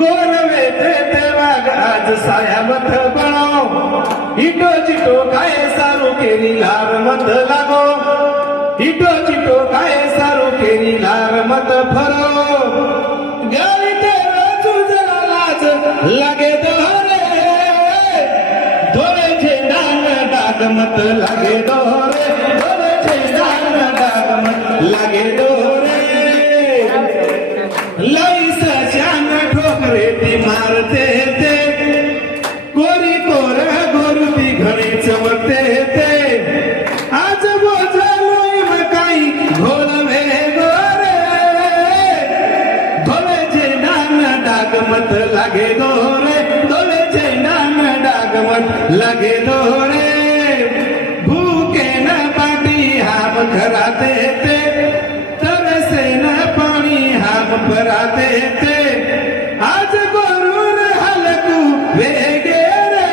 गोरवे ते वाघ आज सायामत बळो इटो चिटो काय सारू केरी लार मत लागो इटो चिटो काय सारू केरी लार मत फरो गावी ते राजू जरा लाज लागे दोरे धोळे झेंडान डाग मत लागे दोरे धोळे झेंडान डाग मत लागे दोरे लाईस श्याम ठोकरे ती मारते ते कोरी कोर गोरुती घणे चमकते ते आज बोझलोय मकाई घोळवे गोरे धोळेचे नान डागमत लागे दोरे धोळेचे नान डागमत लागे दोरे भूके न पाटी हाम खराते ते तरसे न पाणी हाम पराते ते आज गोरून हलकू वेगे रे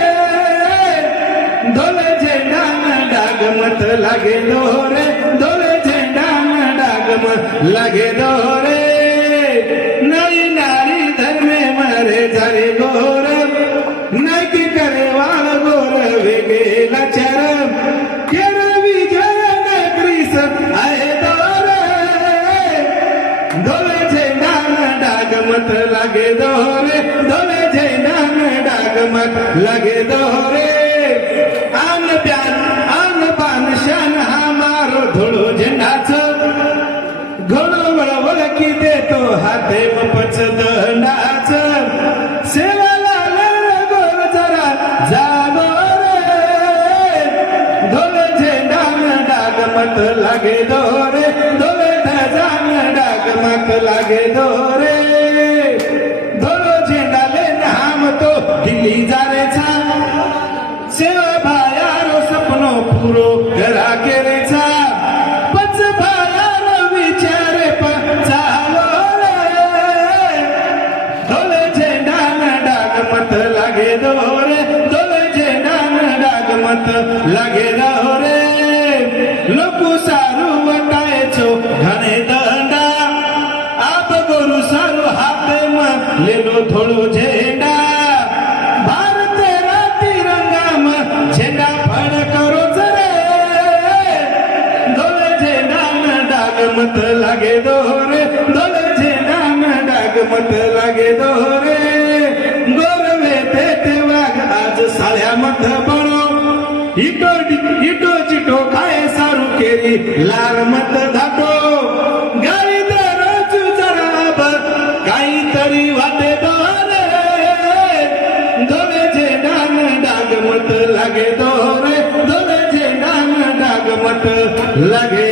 धोळे झेंडान डागमत लागे दोरे धोळे झेंडान डागमत लागे दोरे नळी नारी धर्मे मरे झाले गोर नकी करे वाळ गोर वेगेला चर केर विजय नगरीस आहे दोरे धोळे झेंडान डागमत लागे दोरे धोळे झेंडान डागमत लागे दोरे आन प्यान आन पान शान हा मारो धुळो झेंडाच घोडो वळवळ की देतो हाते मपच दंडाच सेवाला लढ गोर जरा जागो रे धोळे झेंडान डागमत लागे दोरे धोळे ध्वजान डागमत लागे दोरे धोळो झेंडाले नाम तो दिल्ली जारेचा सेवा भायारो सपनो पुरो करा केरेचा पच भायारो विचारे पण चालो रे धोळे झेंडान डागमत लागे दोरे धोळे झेंडान डागमत लागे दोरे लोकू सारू वटायचो घणे दंडा आप गोरू सारू हाते म लेलो थोडो झेंडा भारत तिरंगा म झेंडा फड करो रे धोळे झेंडान डागमत लागे दोरे धोळे झेंडान डागमत लागे दोरे गोरवे ते वाघ आज साळ्यामत बळो इटो चिटो काय सारू केरी लार मत धाटो गाई दररोज जराब काहीतरी वाटे दोरे धोळे झेंडान डागमत लागे दोरे धोळे झेंडान डागमत लागे